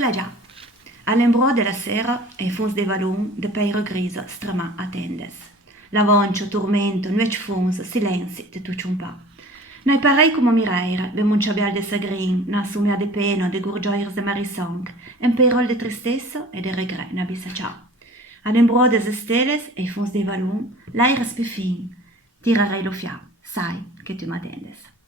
sulla già. All'embro della sera e fons de valon de peiro grisa stremà attendes. Lavoncio, turmento, nuec fons, silenzi, te tu ciumpa. Noi parei come mireire, ve munciabial de sagrin, na sumia de pena, de gurgioirs de marisong, en perol de tristessa e de regret na bisa ciao. All'embro des esteles e fons de valon, l'aire spefin, tirarei lo fia, sai che tu m'attendes.